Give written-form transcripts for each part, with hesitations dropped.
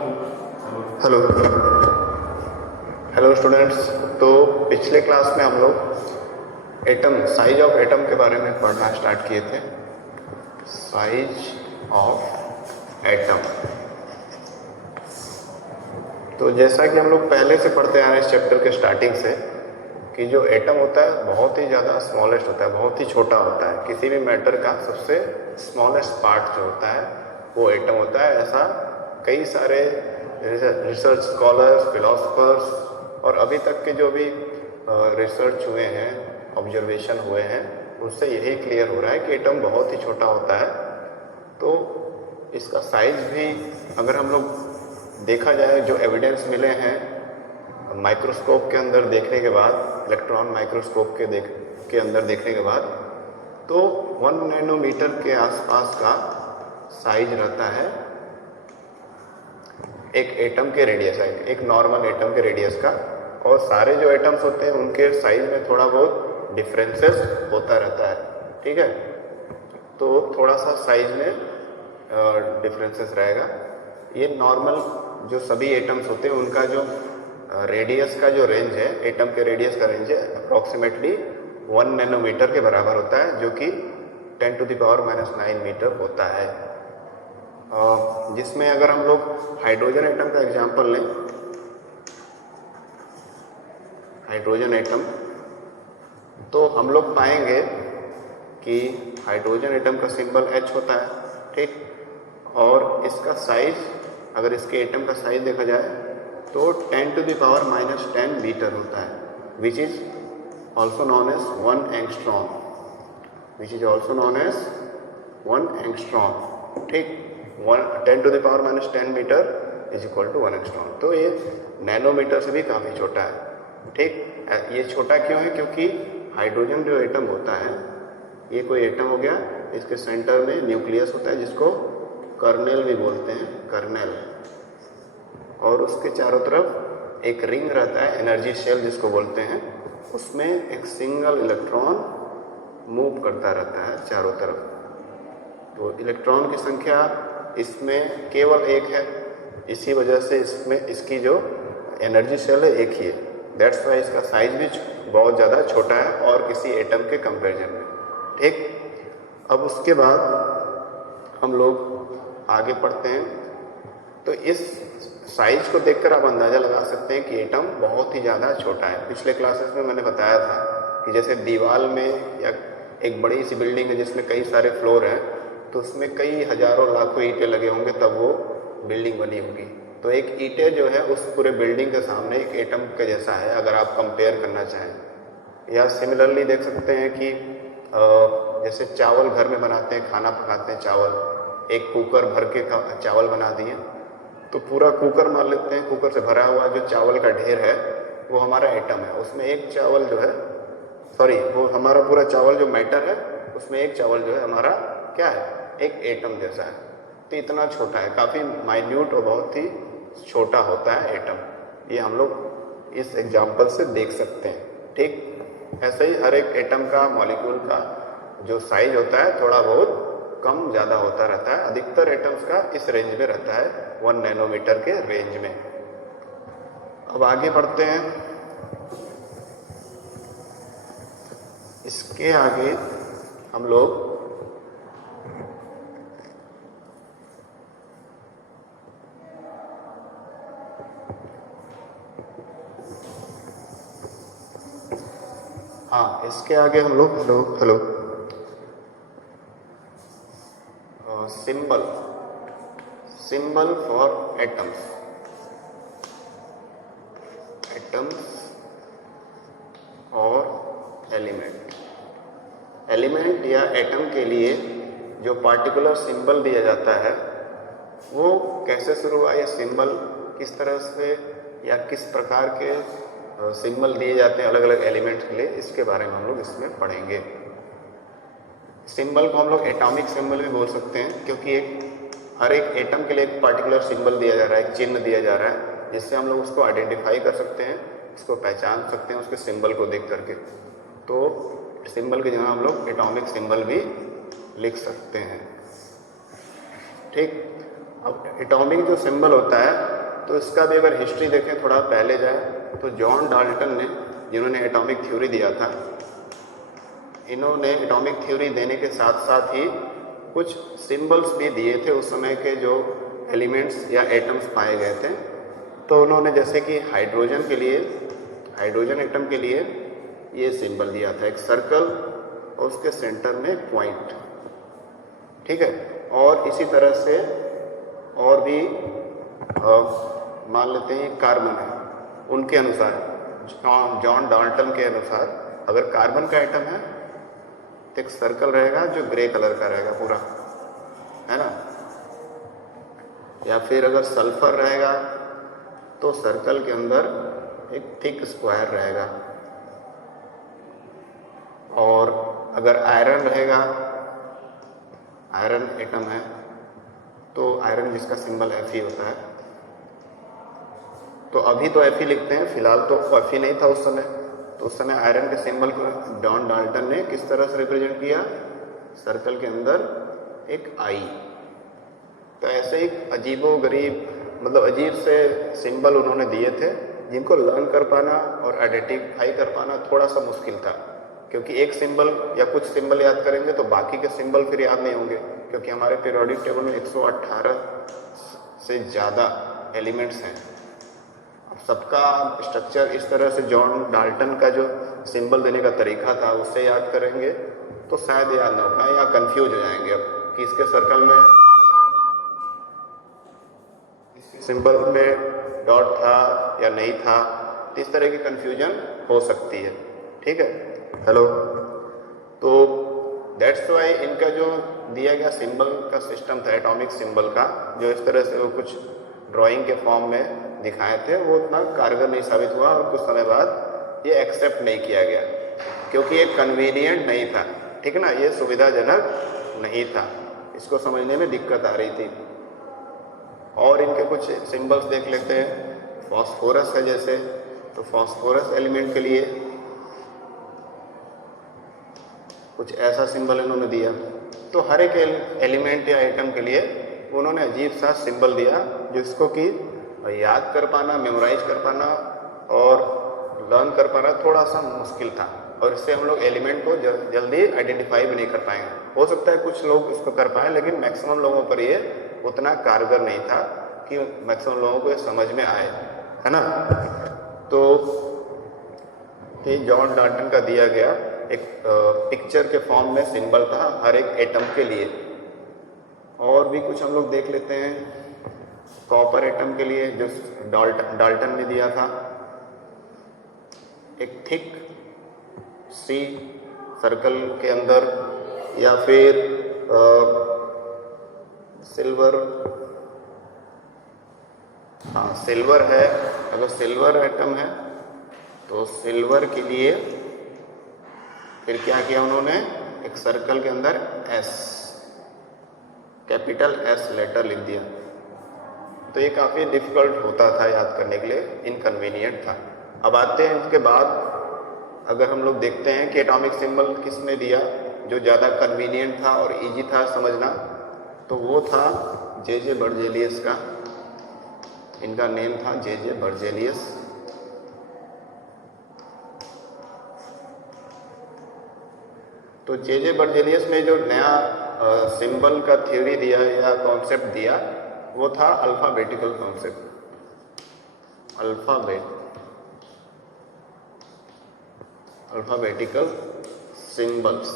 Hello hello students. तो पिछले class में हम लोग एटम, साइज ऑफ एटम के बारे में पढ़ना स्टार्ट किए थे। Size of atom. तो जैसा कि हम लोग पहले से पढ़ते आ रहे हैं इस चैप्टर के स्टार्टिंग से कि जो एटम होता है बहुत ही ज़्यादा स्मॉलेस्ट होता है, बहुत ही छोटा होता है। किसी भी मैटर का सबसे स्मॉलेस्ट पार्ट जो होता है वो एटम होता है। ऐसा कई सारे रिसर्च स्कॉलर्स, फिलोसफर्स और अभी तक के जो भी रिसर्च हुए हैं, ऑब्जर्वेशन हुए हैं, उससे यही क्लियर हो रहा है कि एटम बहुत ही छोटा होता है। तो इसका साइज भी अगर हम लोग देखा जाए, जो एविडेंस मिले हैं माइक्रोस्कोप के अंदर देखने के बाद, इलेक्ट्रॉन माइक्रोस्कोप के अंदर देखने के बाद, तो 1 नैनोमीटर के आसपास का साइज रहता है एक एटम के रेडियस, एक नॉर्मल एटम के रेडियस का। और सारे जो एटम्स होते हैं उनके साइज में थोड़ा बहुत डिफरेंसेस होता रहता है, ठीक है। तो थोड़ा सा साइज में डिफरेंसेस रहेगा। ये नॉर्मल जो सभी एटम्स होते हैं उनका जो रेडियस का जो रेंज है, एटम के रेडियस का रेंज है अप्रॉक्सीमेटली 1 नैनोमीटर के बराबर होता है, जो कि 10⁻⁹ मीटर होता है। जिसमें अगर हम लोग हाइड्रोजन एटम का एग्जांपल लें, हाइड्रोजन एटम, तो हम लोग पाएंगे कि हाइड्रोजन एटम का सिंबल H होता है, ठीक। और इसका साइज, अगर इसके एटम का साइज देखा जाए तो 10⁻⁻10 मीटर होता है, which is also known as 1 angstrom, which is also known as 1 angstrom, ठीक। 10⁻⁻10 metre is equal to 1 angstrom. तो ये नैनोमीटर से भी काफ़ी छोटा है, ठीक। ये छोटा क्यों है? क्योंकि हाइड्रोजन जो एटम होता है, ये कोई एटम हो गया, इसके सेंटर में न्यूक्लियस होता है जिसको कर्नेल भी बोलते हैं, कर्नेल। और उसके चारों तरफ एक रिंग रहता है, एनर्जी शेल जिसको बोलते हैं। उसमें एक सिंगल इलेक्ट्रॉन मूव करता रहता है चारों तरफ। तो इलेक्ट्रॉन की संख्या इसमें केवल एक है, इसी वजह से इसमें इसकी जो एनर्जी शेल है एक ही है। दैट्स वाई इसका साइज भी बहुत ज़्यादा छोटा है और किसी एटम के कंपैरिजन में, ठीक। अब उसके बाद हम लोग आगे पढ़ते हैं। तो इस साइज को देखकर आप अंदाज़ा लगा सकते हैं कि एटम बहुत ही ज़्यादा छोटा है। पिछले क्लासेस में मैंने बताया था कि जैसे दीवार में या एक बड़ी सी बिल्डिंग है जिसमें कई सारे फ्लोर हैं, तो उसमें कई हजारों लाखों ईंटें लगे होंगे तब वो बिल्डिंग बनी होगी। तो एक ईंटें जो है उस पूरे बिल्डिंग के सामने एक एटम के जैसा है, अगर आप कंपेयर करना चाहें। या सिमिलरली देख सकते हैं कि जैसे चावल घर में बनाते हैं, खाना पकाते हैं, चावल एक कुकर भर के चावल बना दिए, तो पूरा कुकर मान लेते हैं, कुकर से भरा हुआ जो चावल का ढेर है वो हमारा एटम है। उसमें एक चावल जो है, सॉरी, वो हमारा पूरा चावल जो मैटर है उसमें एक चावल जो है हमारा क्या है, एक एटम जैसा है। तो इतना छोटा है, काफ़ी माइन्यूट और बहुत ही छोटा होता है एटम। ये हम लोग इस एग्जाम्पल से देख सकते हैं, ठीक। ऐसे ही हर एक एटम का, मॉलिक्यूल का जो साइज होता है थोड़ा बहुत कम ज़्यादा होता रहता है। अधिकतर एटम्स का इस रेंज में रहता है, 1 नैनोमीटर के रेंज में। अब आगे बढ़ते हैं। इसके आगे हम लोग इसके आगे हम लोग हेलो सिंबल फॉर एटम्स और एलिमेंट या एटम के लिए जो पार्टिकुलर सिंबल दिया जाता है वो कैसे शुरू हुआ, ये सिंबल किस तरह से या किस प्रकार के सिंबल दिए जाते हैं अलग अलग एलिमेंट्स के लिए, इसके बारे में हम लोग इसमें पढ़ेंगे। सिंबल को हम लोग एटॉमिक सिंबल भी बोल सकते हैं, क्योंकि हर एक एटम के लिए एक पार्टिकुलर सिंबल दिया जा रहा है, एक चिन्ह दिया जा रहा है, जिससे हम लोग उसको आइडेंटिफाई कर सकते हैं, उसको पहचान सकते हैं उसके सिंबल को देख करके। तो सिंबल की जगह हम लोग एटॉमिक सिंबल भी लिख सकते हैं, ठीक। अब एटॉमिक जो सिंबल होता है तो इसका भी अगर हिस्ट्री देखें थोड़ा पहले जाए तो जॉन डाल्टन ने, जिन्होंने एटॉमिक थ्योरी दिया था, इन्होंने एटॉमिक थ्योरी देने के साथ साथ ही कुछ सिंबल्स भी दिए थे उस समय के जो एलिमेंट्स या एटम्स पाए गए थे। तो उन्होंने जैसे कि हाइड्रोजन के लिए, हाइड्रोजन एटम के लिए ये सिंबल दिया था, एक सर्कल और उसके सेंटर में एक पॉइंट, ठीक है। और इसी तरह से और भी मान लेते हैं कार्बन है, उनके अनुसार, जॉन डाल्टन के अनुसार अगर कार्बन का एटम है तो एक सर्कल रहेगा जो ग्रे कलर का रहेगा पूरा, है ना। या फिर अगर सल्फर रहेगा तो सर्कल के अंदर एक थिक स्क्वायर रहेगा। और अगर आयरन रहेगा, आयरन एटम है तो आयरन जिसका सिंबल Fe होता है, तो अभी तो Fe लिखते हैं, फिलहाल तो Fe नहीं था उस समय, तो उस समय आयरन के सिंबल को जॉन डाल्टन ने किस तरह से रिप्रेजेंट किया, सर्कल के अंदर एक आई। तो ऐसे ही अजीबोगरीब, मतलब अजीब से सिंबल उन्होंने दिए थे जिनको लर्न कर पाना और आइडेंटिफाई कर पाना थोड़ा सा मुश्किल था, क्योंकि एक सिंबल या कुछ सिंबल याद करेंगे तो बाकी के सिंबल फिर याद नहीं होंगे, क्योंकि हमारे पीरियोडिक टेबल में 118 से ज़्यादा एलिमेंट्स हैं। अब सबका स्ट्रक्चर इस तरह से जॉन डाल्टन का जो सिंबल देने का तरीका था उससे याद करेंगे तो शायद याद ना हो पाए या कंफ्यूज हो जाएंगे अब कि इसके सर्कल में सिंबल में डॉट था या नहीं था, तो इस तरह की कंफ्यूजन हो सकती है, ठीक है। हेलो, तो दैट्स वाई इनका जो दिया गया सिंबल का सिस्टम था, एटॉमिक सिंबल का, जो इस तरह से वो कुछ ड्राइंग के फॉर्म में दिखाए थे, वो उतना कारगर नहीं साबित हुआ और कुछ समय बाद ये एक्सेप्ट नहीं किया गया क्योंकि ये कन्वीनियंट नहीं था, ठीक है ना, ये सुविधाजनक नहीं था, इसको समझने में दिक्कत आ रही थी। और इनके कुछ सिंबल्स देख लेते हैं। फॉस्फोरस है जैसे, तो फॉस्फोरस एलिमेंट के लिए कुछ ऐसा सिंबल इन्होंने दिया। तो हर एक एलिमेंट या आइटम के लिए उन्होंने अजीब सा सिंबल दिया जिसको कि याद कर पाना, मेमोराइज कर पाना और लर्न कर पाना थोड़ा सा मुश्किल था, और इससे हम लोग एलिमेंट को जल्दी आइडेंटिफाई भी नहीं कर पाएंगे। हो सकता है कुछ लोग इसको कर पाएँ, लेकिन मैक्सिमम लोगों पर ये उतना कारगर नहीं था कि मैक्सिमम लोगों को ये समझ में आए, है ना। तो ये जॉन डाल्टन का दिया गया एक पिक्चर के फॉर्म में सिंबल था हर एक एटम के लिए। और भी कुछ हम लोग देख लेते हैं। कॉपर एटम के लिए जो डाल्टन ने दिया था, एक थिक सी सर्कल के अंदर, या फिर सिल्वर, हाँ सिल्वर है, अगर सिल्वर एटम है तो सिल्वर के लिए फिर क्या किया उन्होंने, एक सर्कल के अंदर एस, कैपिटल एस लेटर लिख दिया। तो ये काफ़ी डिफिकल्ट होता था याद करने के लिए, इनकन्वीनियंट था। अब आते हैं इसके बाद, अगर हम लोग देखते हैं कि एटॉमिक सिंबल किसने दिया जो ज़्यादा कन्वीनियंट था और इजी था समझना, तो वो था जे बर्जेलियस का। इनका नेम था जे बर्जेलियस। तो जे बर्जेलियस ने जो नया सिंबल का थ्योरी दिया या कॉन्सेप्ट दिया वो था alphabetical concept, alphabetical symbols.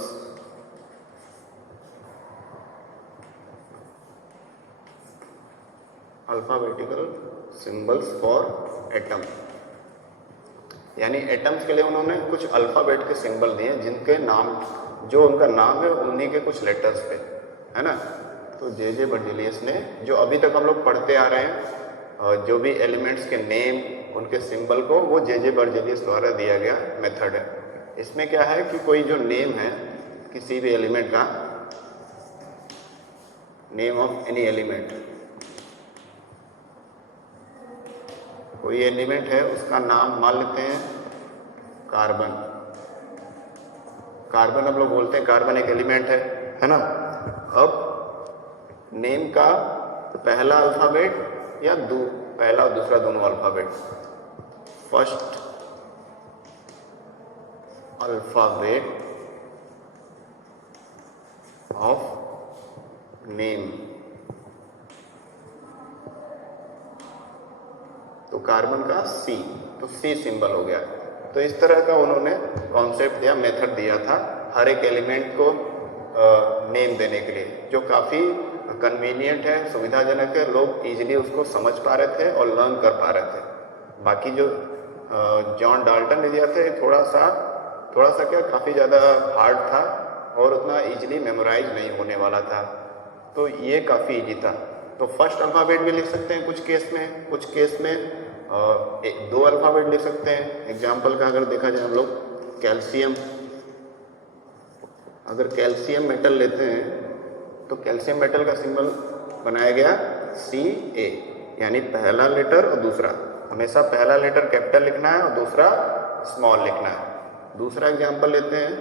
Alphabetical symbols for atom, यानी एटम्स के लिए उन्होंने कुछ अल्फ़ाबेट के सिंबल दिए जिनके नाम, जो उनका नाम है उन्हीं के कुछ लेटर्स पे, है ना। तो जे बर्जेलियस ने, जो अभी तक हम लोग पढ़ते आ रहे हैं, जो भी एलिमेंट्स के नेम, उनके सिंबल को, वो जे बर्जेलियस द्वारा दिया गया मेथड है। इसमें क्या है कि कोई जो नेम है किसी भी एलिमेंट का, नेम ऑफ एनी एलिमेंट, कोई एलिमेंट है उसका नाम मान लेते हैं कार्बन। कार्बन हम लोग बोलते हैं कार्बन एक एलिमेंट है ना। अब नेम का तो पहला अल्फ़ाबेट या पहला और दूसरा दोनों alphabet, first alphabet of name. तो कार्बन का C, तो C सिंबल हो गया। तो इस तरह का उन्होंने कॉन्सेप्ट या मेथड दिया था हर एक एलिमेंट को नेम देने के लिए, जो काफ़ी कन्वीनियंट है, सुविधाजनक है, लोग इजीली उसको समझ पा रहे थे और लर्न कर पा रहे थे। बाकी जो जॉन डाल्टन ने दिया था थोड़ा सा क्या काफ़ी ज़्यादा हार्ड था और उतना इजीली मेमोराइज नहीं होने वाला था, तो ये काफ़ी इजी था। तो फर्स्ट अल्फ़ाबेट भी लिख सकते हैं कुछ केस में 2 अल्फ़ाबेट लिख सकते हैं। एग्जाम्पल का अगर देखा जाए हम लोग कैल्शियम, अगर कैल्शियम मेटल लेते हैं तो कैल्शियम मेटल का सिंबल बनाया गया Ca, यानी पहला लेटर और दूसरा, हमेशा पहला लेटर कैपिटल लिखना है और दूसरा स्मॉल लिखना है। दूसरा एग्जाम्पल लेते हैं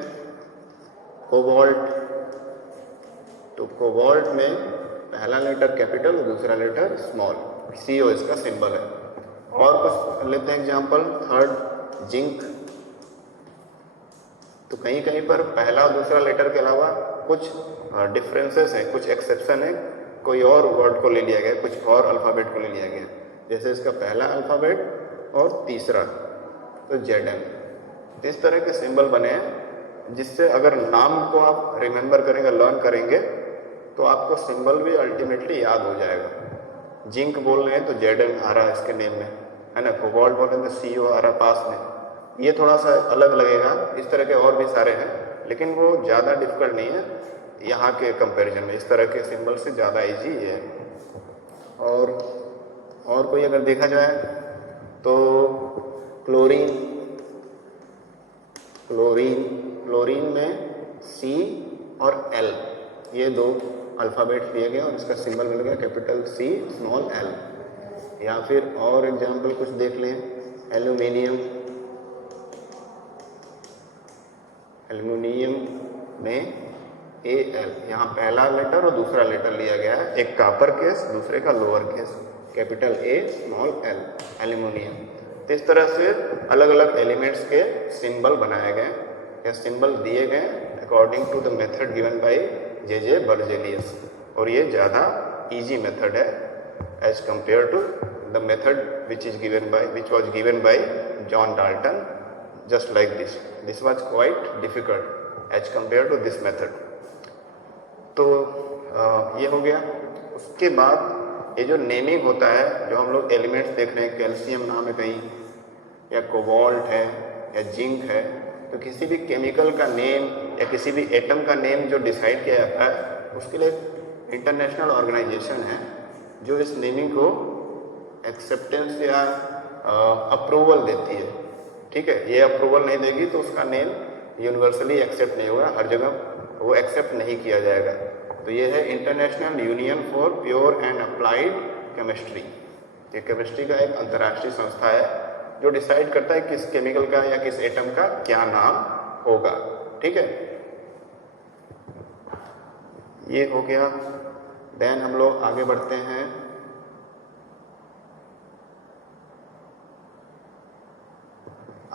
कोबाल्ट, तो कोबाल्ट में पहला लेटर कैपिटल और दूसरा लेटर स्मॉल, CO इसका सिंबल है। और कुछ लेते हैं एग्जाम्पल, थर्ड जिंक, तो कहीं पर पहला और दूसरा लेटर के अलावा कुछ डिफरेंसेस हैं, कुछ एक्सेप्शन है, कोई और वर्ड को ले लिया गया, कुछ और अल्फ़ाबेट को ले लिया गया, जैसे इसका पहला अल्फ़ाबेट और तीसरा तो ZM। इस तरह के सिंबल बने हैं जिससे अगर नाम को आप रिमेंबर करेंगे, लर्न करेंगे, तो आपको सिंबल भी अल्टीमेटली याद हो जाएगा। जिंक बोल रहे हैं तो ZM आ रहा है इसके नेम में, है ना। कोबाल्ट बोल रहे हैं तो CO आ रहा पास में। ये थोड़ा सा अलग लगेगा, इस तरह के और भी सारे हैं, लेकिन वो ज़्यादा डिफिकल्ट नहीं है यहाँ के कंपैरिजन में। इस तरह के सिंबल से ज़्यादा इजी है। और कोई अगर देखा जाए तो क्लोरीन में C और L, ये 2 अल्फ़ाबेट लिए गए और इसका सिंबल मिल गया कैपिटल C स्मॉल l। या फिर और एग्जाम्पल कुछ देख लें, एल्यूमिनियम में Al, यहाँ पहला लेटर और दूसरा लेटर लिया गया है, एक का अपर केस दूसरे का lower case, capital A small l, aluminium. तो इस तरह से अलग अलग एलिमेंट्स के सिंबल बनाए गए या सिंबल दिए गए according to the method given by J.J. Berzelius, और ये ज़्यादा इजी मेथड है as compared to the method which was given by John Dalton, just like this was quite difficult as compared to this method। तो ये हो गया। उसके बाद ये जो नेमिंग होता है, जो हम लोग एलिमेंट्स देख रहे हैं, कैल्शियम नाम है कहीं, या कोबाल्ट है या जिंक है, तो किसी भी केमिकल का नेम या किसी भी एटम का नेम जो डिसाइड किया जाता है, उसके लिए इंटरनेशनल ऑर्गेनाइजेशन है जो इस नेमिंग को एक्सेप्टेंस या अप्रूवल देती है। ठीक है, ये अप्रूवल नहीं देगी तो उसका नेम यूनिवर्सली एक्सेप्ट नहीं होगा, हर जगह वो एक्सेप्ट नहीं किया जाएगा। तो ये है international union for pure and applied chemistry. ये केमिस्ट्री का एक अंतर्राष्ट्रीय संस्था है जो डिसाइड करता है किस केमिकल का या किस एटम का क्या नाम होगा। ठीक है, ये हो गया। देन हम लोग आगे बढ़ते हैं।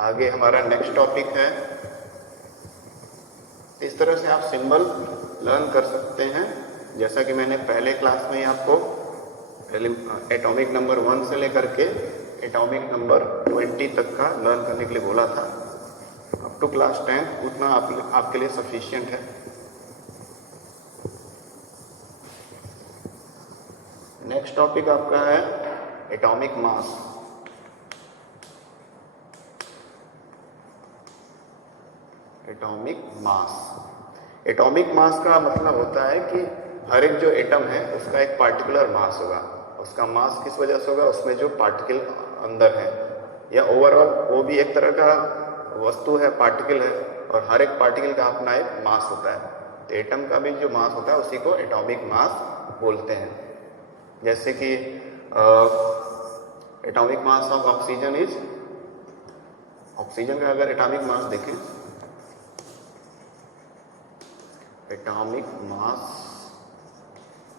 आगे हमारा नेक्स्ट टॉपिक है, इस तरह से आप सिंबल लर्न कर सकते हैं। जैसा कि मैंने पहले क्लास में आपको एटॉमिक नंबर 1 से लेकर के एटॉमिक नंबर 20 तक का लर्न करने के लिए बोला था। अप टू क्लास 10 उतना आपके लिए सफिशिएंट है। नेक्स्ट टॉपिक आपका है एटॉमिक मास। एटॉमिक मास का मतलब होता है कि हर एक जो एटम है उसका एक पार्टिकुलर मास होगा। उसका मास किस वजह से होगा, उसमें जो पार्टिकल अंदर है या ओवरऑल वो भी एक तरह का वस्तु है, पार्टिकल है, और हर एक पार्टिकल का अपना एक मास होता है। तो एटम का भी जो मास होता है उसी को एटॉमिक मास बोलते हैं। जैसे कि atomic mass of oxygen is, oxygen का अगर एटॉमिक मास देखें, एटॉमिक मास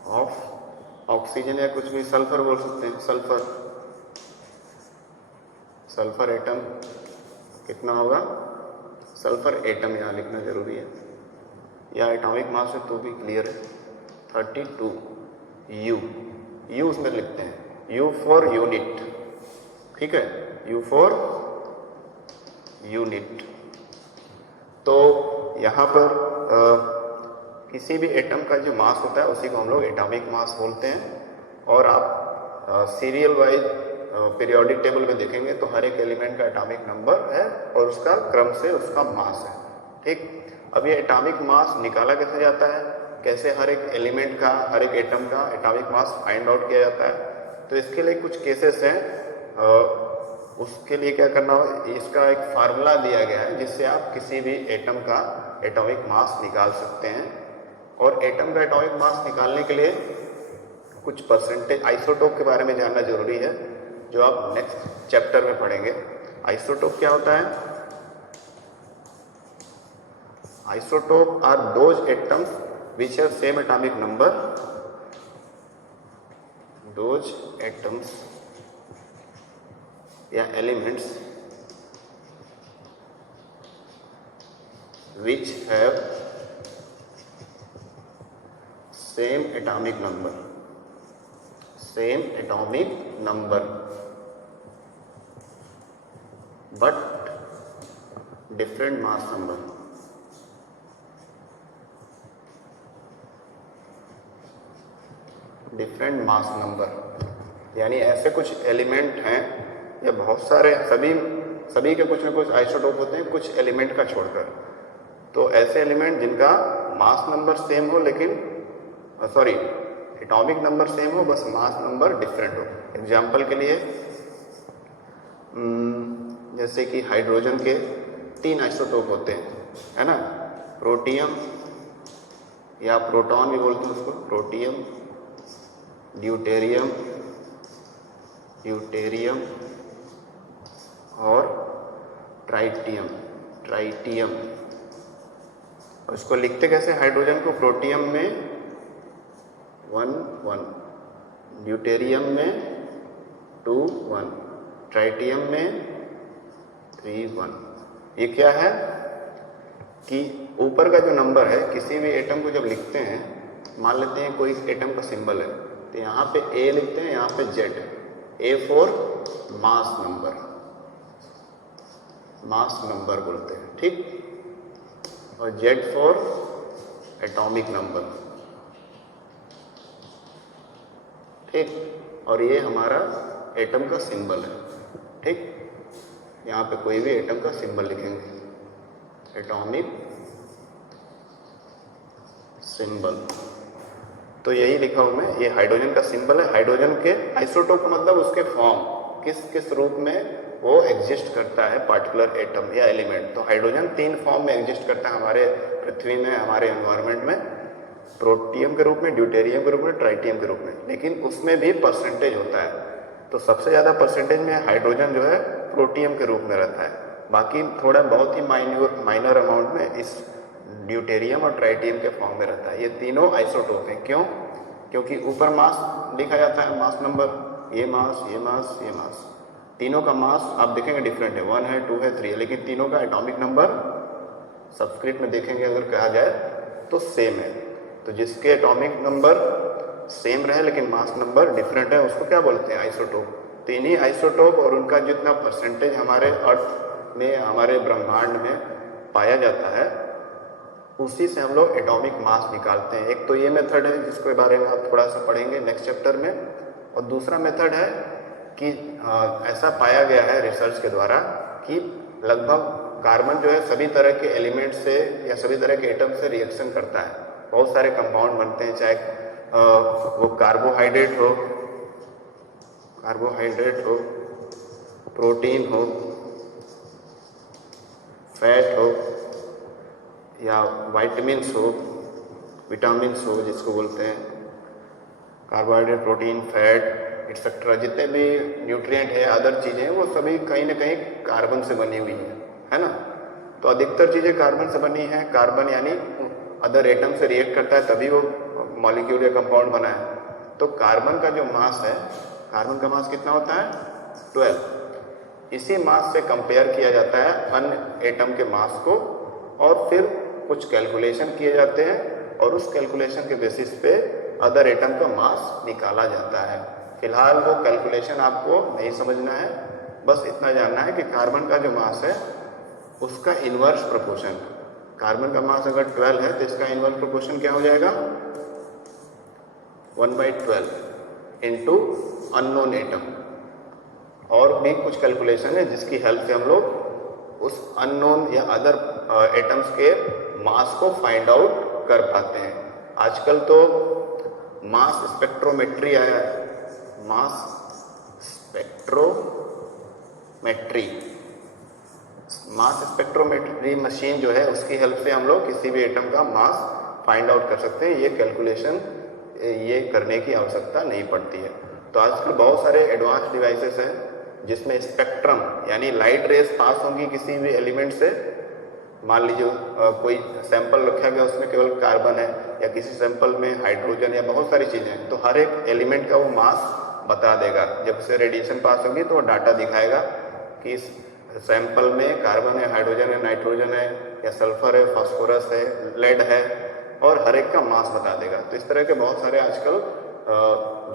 ऑफ ऑक्सीजन या कुछ भी, सल्फर बोल सकते हैं, सल्फर, सल्फर एटम कितना होगा, सल्फर एटम यहाँ लिखना जरूरी है, या एटॉमिक मास है तो भी क्लियर है, 32 यू उसमें लिखते हैं, यू फॉर यूनिट, ठीक है, यू फॉर यूनिट। तो यहाँ पर किसी भी एटम का जो मास होता है उसी को हम लोग एटॉमिक मास बोलते हैं। और आप सीरियल वाइज पीरियोडिक टेबल में देखेंगे तो हर एक एलिमेंट का एटॉमिक नंबर है और उसका क्रम से उसका मास है, ठीक। अब ये एटॉमिक मास निकाला कैसे जाता है, कैसे हर एक एलिमेंट का, हर एक एटम का एटॉमिक मास फाइंड आउट किया जाता है, तो इसके लिए कुछ केसेस हैं। उसके लिए क्या करना हो, इसका एक फार्मूला दिया गया है जिससे आप किसी भी एटम का एटॉमिक मास निकाल सकते हैं। और एटम का एटॉमिक मास निकालने के लिए कुछ परसेंटेज आइसोटोप के बारे में जानना जरूरी है, जो आप नेक्स्ट चैप्टर में पढ़ेंगे। आइसोटोप क्या होता है, isotope are those atoms which have same atomic number, those atoms या elements which have same atomic number but different mass number, different mass number. यानी ऐसे कुछ एलिमेंट हैं या बहुत सारे, सभी के कुछ ना कुछ आइसोटोप होते हैं, कुछ एलिमेंट का छोड़कर। तो ऐसे एलिमेंट जिनका मास नंबर सेम हो लेकिन एटॉमिक नंबर सेम हो, बस मास नंबर डिफरेंट हो। एग्जाम्पल के लिए जैसे कि हाइड्रोजन के 3 आइसोटोप होते हैं, है ना, प्रोटियम या प्रोटॉन भी बोलते हैं उसको, प्रोटियम, ड्यूटेरियम और ट्राइटियम। और इसको लिखते कैसे, हाइड्रोजन को प्रोटियम में 1 ड्यूटेरियम में 2 1, ट्राइटियम में 3 1। ये क्या है कि ऊपर का जो नंबर है, किसी भी एटम को जब लिखते हैं, मान लेते हैं कोई एटम का सिंबल है, तो यहाँ पे ए लिखते हैं, यहाँ पे Z, A for mass number बोलते हैं, ठीक, और जेड फॉर एटॉमिक नंबर, ठीक। और ये हमारा एटम का सिंबल है, ठीक। यहाँ पे कोई भी एटम का सिंबल लिखेंगे, एटॉमिक सिंबल, तो यही लिखा हूं मैं, ये हाइड्रोजन का सिंबल है। हाइड्रोजन के आइसोटोप का मतलब उसके फॉर्म, किस रूप में वो एग्जिस्ट करता है पार्टिकुलर एटम या एलिमेंट। तो हाइड्रोजन 3 फॉर्म में एग्जिस्ट करता है हमारे पृथ्वी में, हमारे एनवायरनमेंट में, प्रोटियम के रूप में, ड्यूटेरियम के रूप में, ट्राइटियम के रूप में, लेकिन उसमें भी परसेंटेज होता है। तो सबसे ज़्यादा परसेंटेज में हाइड्रोजन जो है प्रोटियम के रूप में रहता है, बाकी थोड़ा बहुत ही माइनर अमाउंट में इस ड्यूटेरियम और ट्राइटियम के फॉर्म में रहता है। ये तीनों आइसोटोप हैं, क्यों? क्योंकि ऊपर मास लिखा जाता है, मास नंबर, ये मास, तीनों का मास आप देखेंगे डिफरेंट है, 1 है, 2 है, 3 है, लेकिन तीनों का एटॉमिक नंबर सबस्क्रिप्ट में देखेंगे अगर कहा जाए तो सेम है। तो जिसके एटॉमिक नंबर सेम रहे लेकिन मास नंबर डिफरेंट है, उसको क्या बोलते हैं, आइसोटोप। तो इन्हीं आइसोटोप और उनका जितना परसेंटेज हमारे अर्थ में, हमारे ब्रह्मांड में पाया जाता है, उसी से हम लोग एटॉमिक मास निकालते हैं। एक तो ये मेथड है जिसके बारे में आप थोड़ा सा पढ़ेंगे नेक्स्ट चैप्टर में, और दूसरा मेथड है कि ऐसा पाया गया है रिसर्च के द्वारा कि लगभग कार्बन जो है सभी तरह के एलिमेंट से या सभी तरह के एटम से रिएक्शन करता है, बहुत सारे कंपाउंड बनते हैं, चाहे वो कार्बोहाइड्रेट हो, प्रोटीन हो, फैट हो, या विटामिन्स हो जिसको बोलते हैं, कार्बोहाइड्रेट, प्रोटीन, फैट एक्सेट्रा, जितने भी न्यूट्रिएंट है, अदर चीज़ें हैं, वो सभी कहीं ना कहीं कार्बन से बनी हुई है ना। तो अधिकतर चीज़ें कार्बन से बनी हैं। कार्बन यानी अदर एटम से रिएक्ट करता है तभी वो मॉलिक्यूल या कंपाउंड बना है। तो कार्बन का जो मास है, कार्बन का मास कितना होता है 12। इसी मास से कंपेयर किया जाता है अन्य एटम के मास को और फिर कुछ कैलकुलेशन किए जाते हैं और उस कैलकुलेशन के बेसिस पे अदर एटम का मास निकाला जाता है। फिलहाल वो कैलकुलेशन आपको नहीं समझना है, बस इतना जानना है कि कार्बन का जो मास है उसका इन्वर्स प्रोपोर्शन, कार्बन का मास अगर 12 है तो इसका इन्वर्स प्रोपोर्शन क्या हो जाएगा 1/12 इंटू अननोन एटम। और भी कुछ कैलकुलेशन है जिसकी हेल्प से हम लोग उस अननोन या अदर एटम्स के मास को फाइंड आउट कर पाते हैं। आजकल तो मास स्पेक्ट्रोमेट्री आया है, मास स्पेक्ट्रोमेट्री मशीन जो है उसकी हेल्प से हम लोग किसी भी एटम का मास फाइंड आउट कर सकते हैं। ये कैलकुलेशन ये करने की आवश्यकता नहीं पड़ती है। तो आजकल बहुत सारे एडवांस डिवाइसेस हैं जिसमें स्पेक्ट्रम यानी लाइट रेस पास होंगी किसी भी एलिमेंट से। मान लीजिए कोई सैंपल रखा गया उसमें केवल कार्बन है या किसी सैंपल में हाइड्रोजन या बहुत सारी चीज़ें हैं, तो हर एक एलिमेंट का वो मास बता देगा। जब से रेडिएशन पास होगी तो वो डाटा दिखाएगा कि इस सैंपल में कार्बन है, हाइड्रोजन है, नाइट्रोजन है या सल्फर है, फास्फोरस है, लेड है और हर एक का मास बता देगा। तो इस तरह के बहुत सारे आजकल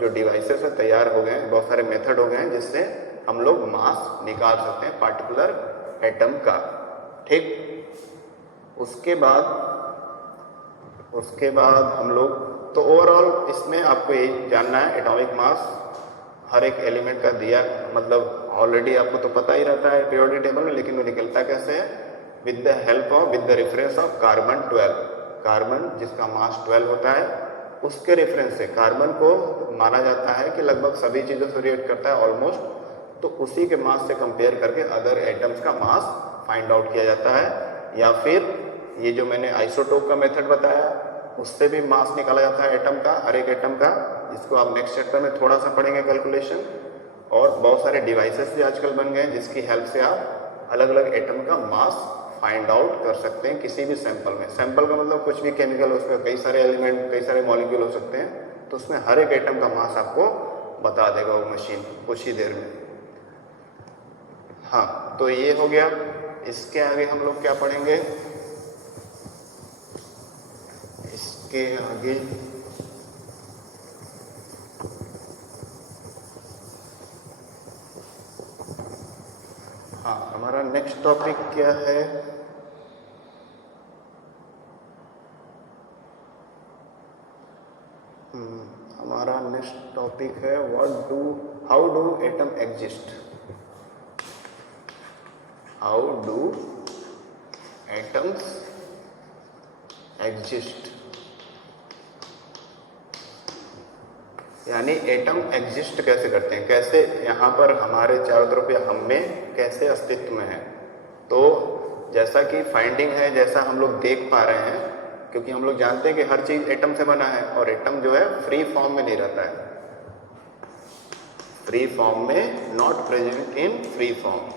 जो डिवाइसेस है तैयार हो गए हैं, बहुत सारे मेथड हो गए हैं जिससे हम लोग मास निकाल सकते हैं पार्टिकुलर एटम का। ठीक, उसके बाद हम लोग तो ओवरऑल इसमें आपको यही जानना है एटॉमिक मास हर एक एलिमेंट का दिया, मतलब ऑलरेडी आपको तो पता ही रहता है पीरियोडिक टेबल में, लेकिन वो निकलता कैसे है with the reference of carbon 12। Carbon जिसका मास 12 होता है उसके रेफरेंस से कार्बन को माना जाता है कि लगभग सभी चीज़ों से रिएक्ट करता है ऑलमोस्ट, तो उसी के मास से कंपेयर करके अदर एटम्स का मास फाइंड आउट किया जाता है। या फिर ये जो मैंने आइसोटोप का मेथड बताया उससे भी मास निकाला जाता है एटम का, हर एक एटम का, जिसको आप नेक्स्ट चैप्टर में थोड़ा सा पढ़ेंगे कैलकुलेशन। और बहुत सारे डिवाइसेस भी आजकल बन गए हैं जिसकी हेल्प से आप अलग अलग एटम का मास फाइंड आउट कर सकते हैं किसी भी सैंपल में। सैंपल का मतलब कुछ भी केमिकल, उसमें कई सारे एलिमेंट, कई सारे मॉलिक्यूल हो सकते हैं, तो उसमें हर एक एटम का मास आपको बता देगा वो मशीन कुछ ही देर में। हाँ, तो ये हो गया। इसके आगे हम लोग क्या पढ़ेंगे, इसके आगे हाँ, हमारा नेक्स्ट टॉपिक क्या है, हमारा नेक्स्ट टॉपिक है how do atom exist. How do atoms exist, यानी एटम एग्जिस्ट कैसे करते हैं, कैसे यहाँ पर हमारे चारों तरफ या हम में कैसे अस्तित्व में है। तो जैसा कि फाइंडिंग है, जैसा हम लोग देख पा रहे हैं, क्योंकि हम लोग जानते हैं कि हर चीज़ एटम से बना है और एटम जो है फ्री फॉर्म में नहीं रहता है, फ्री फॉर्म में, not present in free form.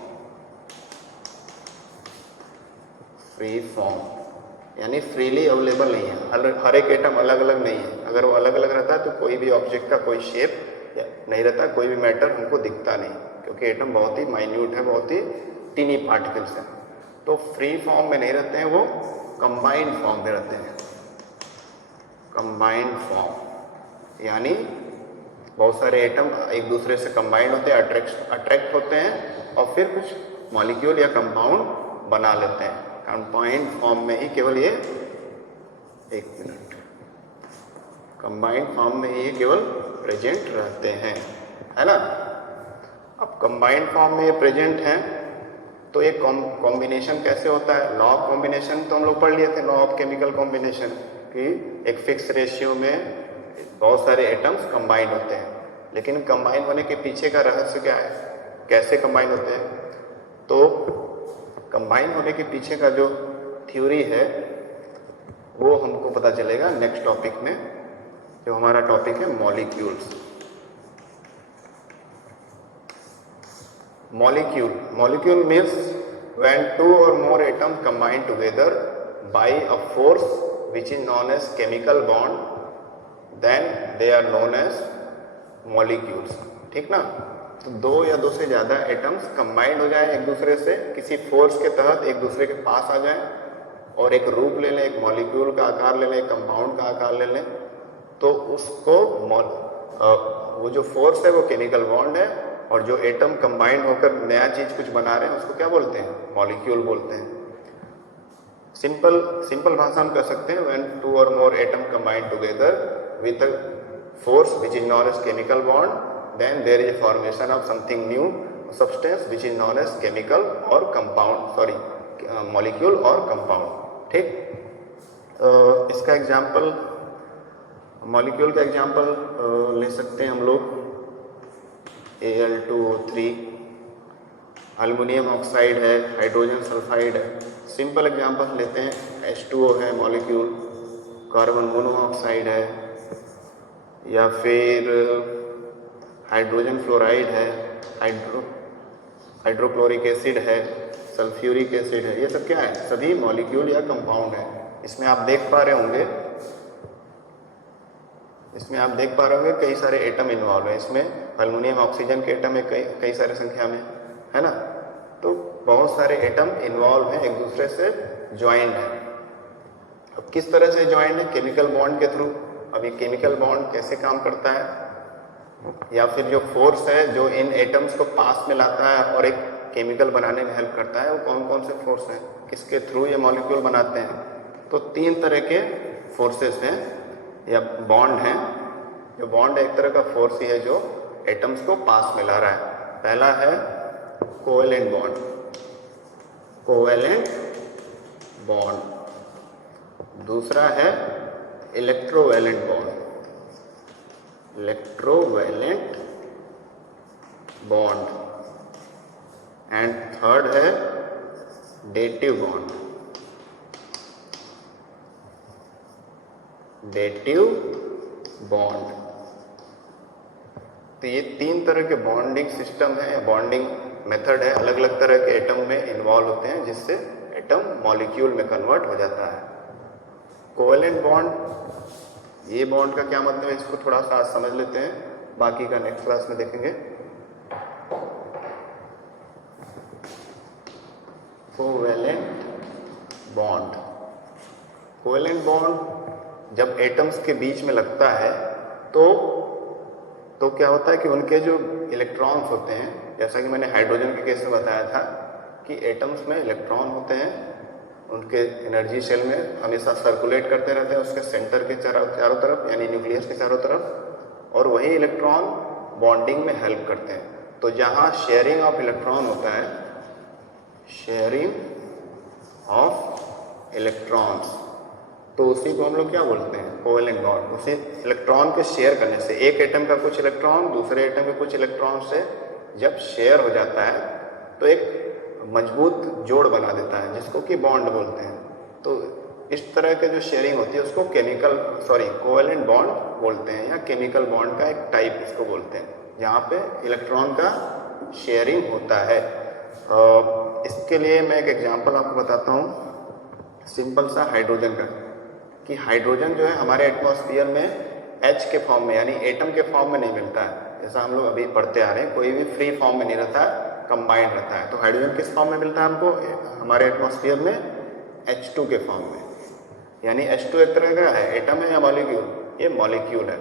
Free form यानी फ्रीली अवेलेबल नहीं है, हर एक एटम अलग अलग नहीं है। अगर वो अलग अलग रहता है तो कोई भी ऑब्जेक्ट का कोई शेप नहीं रहता, कोई भी मैटर हमको दिखता नहीं, क्योंकि एटम बहुत ही माइन्यूट है, बहुत ही टीनी पार्टिकल्स हैं। तो फ्री फॉर्म में नहीं रहते हैं, वो कंबाइंड फॉर्म में रहते हैं। कंबाइंड फॉर्म यानी बहुत सारे एटम एक दूसरे से कंबाइंड होते हैं, अट्रैक्ट होते हैं और फिर कुछ मॉलिक्यूल या कंपाउंड बना लेते हैं। कंबाइंड फॉर्म में ही केवल ये, एक मिनट, कंबाइंड फॉर्म में ही केवल प्रेजेंट रहते हैं, है ना। अब कंबाइंड फॉर्म में ये प्रेजेंट हैं तो ये कॉम्बिनेशन कैसे होता है, लॉ ऑफ कॉम्बिनेशन तो हम लोग पढ़ लिए थे, लॉ ऑफ केमिकल कॉम्बिनेशन, कि एक फिक्स रेशियो में बहुत सारे एटम्स कंबाइंड होते हैं। लेकिन कंबाइन होने के पीछे का रहस्य क्या है, कैसे कंबाइन होते हैं। तो कंबाइन होने के पीछे का जो थ्योरी है वो हमको पता चलेगा नेक्स्ट टॉपिक में, जो हमारा टॉपिक है molecules. Molecule means when two or more atoms combine together by a force which is known as chemical bond, then they are known as molecules, ठीक ना। तो दो या दो से ज़्यादा एटम्स कंबाइंड हो जाएं एक दूसरे से, किसी फोर्स के तहत एक दूसरे के पास आ जाएं और एक रूप ले लें, एक मॉलिक्यूल का आकार ले लें, एक कंपाउंड का आकार ले लें, तो उसको वो जो फोर्स है वो केमिकल बॉन्ड है, और जो एटम कंबाइंड होकर नया चीज कुछ बना रहे हैं उसको क्या बोलते हैं? मॉलिक्यूल बोलते हैं। सिंपल भाषा में कह सकते हैं when to or more atom combined together with a force which is known as chemical bond, then there is a formation of something new substance which is known as chemical or compound, molecule or compound, ठीक। इसका example, molecule का example ले सकते हैं हम लोग Al2O3, aluminium oxide है, hydrogen sulphide है। सिंपल एग्जाम्पल लेते हैं, H2O है मॉलिक्यूल, कार्बन मोनोऑक्साइड है, या फिर हाइड्रोजन फ्लोराइड है, हाइड्रोक्लोरिक एसिड है, सल्फ्यूरिक एसिड है। ये सब क्या है? सभी मॉलिक्यूल या कंपाउंड है। इसमें आप देख पा रहे होंगे कई सारे एटम इन्वॉल्व है। इसमें एल्युमिनियम ऑक्सीजन के एटम है कई सारे संख्या में, है ना। तो बहुत सारे एटम इन्वॉल्व हैं, एक दूसरे से ज्वाइंट है। अब किस तरह से ज्वाइंट है? केमिकल बॉन्ड के थ्रू। अब ये केमिकल बॉन्ड कैसे काम करता है, या फिर जो फोर्स है जो इन एटम्स को पास में लाता है और एक केमिकल बनाने में हेल्प करता है, वो कौन कौन से फोर्स हैं, किसके थ्रू ये मॉलिक्यूल बनाते हैं? तो 3 तरह के फोर्सेस हैं या बॉन्ड हैं। जो बॉन्ड एक तरह का फोर्स ही है जो एटम्स को पास में ला रहा है। पहला है कोवेलेंट बॉन्ड, दूसरा है इलेक्ट्रोवैलेंट बॉन्ड, एंड थर्ड है डेटिव बॉन्ड। तो ये 3 तरह के बॉन्डिंग सिस्टम है या बॉन्डिंग मेथड है, अलग अलग तरह के एटम में इन्वॉल्व होते हैं, जिससे एटम मॉलिक्यूल में कन्वर्ट हो जाता है। कोवेलेंट बॉन्ड, ये बॉन्ड का क्या मतलब है, इसको थोड़ा सा आज समझ लेते हैं, बाकी का नेक्स्ट क्लास में देखेंगे। कोवेलेंट बॉन्ड जब एटम्स के बीच में लगता है तो क्या होता है कि उनके जो इलेक्ट्रॉन्स होते हैं, जैसा कि मैंने हाइड्रोजन के केस में बताया था कि एटम्स में इलेक्ट्रॉन होते हैं, उनके एनर्जी शेल में हमेशा सर्कुलेट करते रहते हैं उसके सेंटर के चारों तरफ, यानी न्यूक्लियस के चारों तरफ, और वही इलेक्ट्रॉन बॉन्डिंग में हेल्प करते हैं। तो जहाँ शेयरिंग ऑफ इलेक्ट्रॉन होता है, तो उसी को हम लोग क्या बोलते हैं? Covalent bond. उसी इलेक्ट्रॉन के शेयर करने से, एक एटम का कुछ इलेक्ट्रॉन दूसरे एटम के कुछ इलेक्ट्रॉन से जब शेयर हो जाता है तो एक मजबूत जोड़ बना देता है, जिसको कि बॉन्ड बोलते हैं। तो इस तरह के जो शेयरिंग होती है उसको कोवेलेंट बॉन्ड बोलते हैं, या केमिकल बॉन्ड का एक टाइप इसको बोलते हैं, जहाँ पे इलेक्ट्रॉन का शेयरिंग होता है। इसके लिए मैं एक एग्जांपल आपको बताता हूँ, सिंपल सा हाइड्रोजन का, कि हाइड्रोजन जो है हमारे एटमॉस्फेयर में H के फॉर्म में, यानी एटम के फॉर्म में नहीं मिलता है, जैसा हम लोग अभी पढ़ते आ रहे हैं, कोई भी फ्री फॉर्म में नहीं रहता है, कंबाइंड रहता है। तो हाइड्रोजन किस फॉर्म में मिलता है हमको? हमारे एटमॉस्फेयर में H2 के फॉर्म में। यानी H2 एक तरह का है, एटम है या मॉलिक्यूल? ये मॉलिक्यूल है।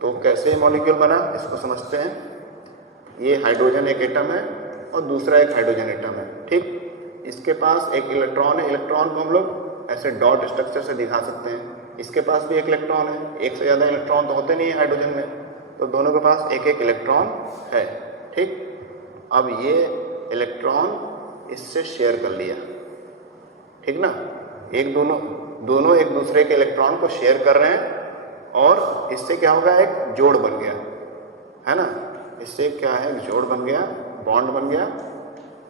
तो कैसे मॉलिक्यूल बना, इसको समझते हैं। ये हाइड्रोजन एक एटम है और दूसरा एक हाइड्रोजन एटम है, ठीक। इसके पास एक इलेक्ट्रॉन है, इलेक्ट्रॉन को हम लोग ऐसे डॉट स्ट्रक्चर से दिखा सकते हैं। इसके पास भी एक इलेक्ट्रॉन है, एक से ज़्यादा इलेक्ट्रॉन तो होते नहीं है हाइड्रोजन में, तो दोनों के पास एक एक इलेक्ट्रॉन है, ठीक। अब ये इलेक्ट्रॉन इससे शेयर कर लिया, ठीक ना। दोनों एक दूसरे के इलेक्ट्रॉन को शेयर कर रहे हैं, और इससे क्या होगा? एक जोड़ बन गया, है ना। इससे क्या है? एक जोड़ बन गया, बॉन्ड बन गया,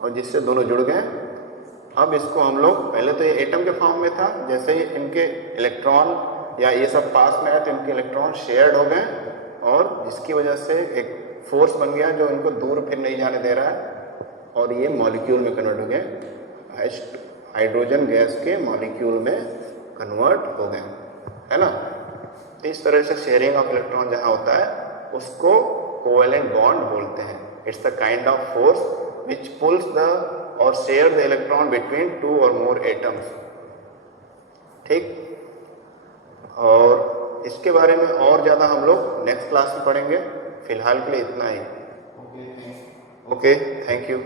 और जिससे दोनों जुड़ गए। अब इसको हम लोग, पहले तो ये एटम के फॉर्म में था, जैसे ही इनके इलेक्ट्रॉन या ये सब पास में आए तो इनके इलेक्ट्रॉन शेयर्ड हो गए, और जिसकी वजह से एक फोर्स बन गया जो इनको दूर फिर नहीं जाने दे रहा है, और ये मॉलिक्यूल में कन्वर्ट हो गए, हाइड्रोजन गैस के मॉलिक्यूल में कन्वर्ट हो गए, है ना। तो इस तरह से शेयरिंग ऑफ इलेक्ट्रॉन जहाँ होता है उसको कोवेलेंट बॉन्ड बोलते हैं। It's the kind of force which pulls the or share the electron between two or more atoms. ठीक, और इसके बारे में और ज़्यादा हम लोग नेक्स्ट क्लास में पढ़ेंगे। फिलहाल के लिए इतना ही। Okay, thank you.